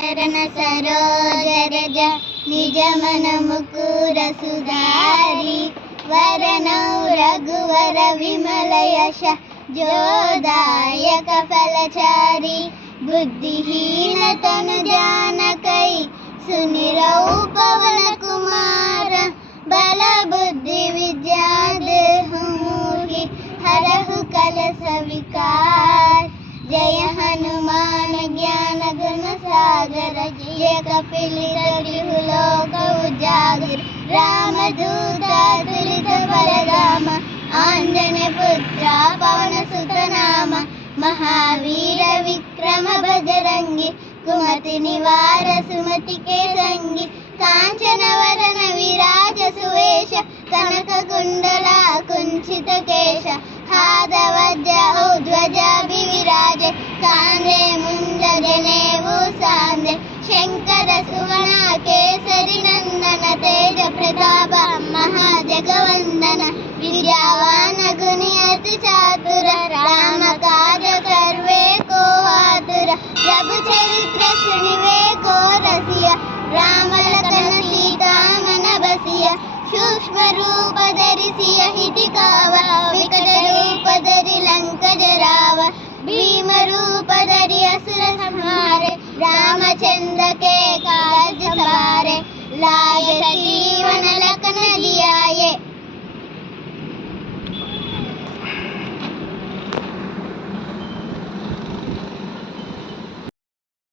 चरण सरोज रज निज मन मुकुर सुधारी वरनौ रघुवर विमल यश जोदायक फलचारी बुद्धिहीन तनु जानकै सुनिरौ पवन कुमार बल बुद्धि विद्या देहु मोहि हरहु कलश विकार जय हनुमान ज्ञान गुण सागर जय कपिल लोक उजागर रामदूत तुलित बलधाम आंजने पुत्र पवन सुत नाम महावीर विक्रम बजरंगी कुमति निवार सुमति के संगी कांचन वरन विराज सुवेश कनक कुंडला कुंचित केश हादवज्र ध्वजा विराज कांधे मुंज जनेऊ सांदे शंकर सुवर्ण केसरी नंदन तेज प्रताप महाजगवंदन विद्यावान गुणी अति चातुर राम काज करवे को आतुर प्रभु चरित्र सुनिवे को रसिया राम लखन सीता मन बसिया सूक्ष्म रूप धरिसिया हिति कावा विकट रूप धरि लंक जरावा भीम रूप धरि असुर संहारे रामचंद्र के काज सवारे लाय सती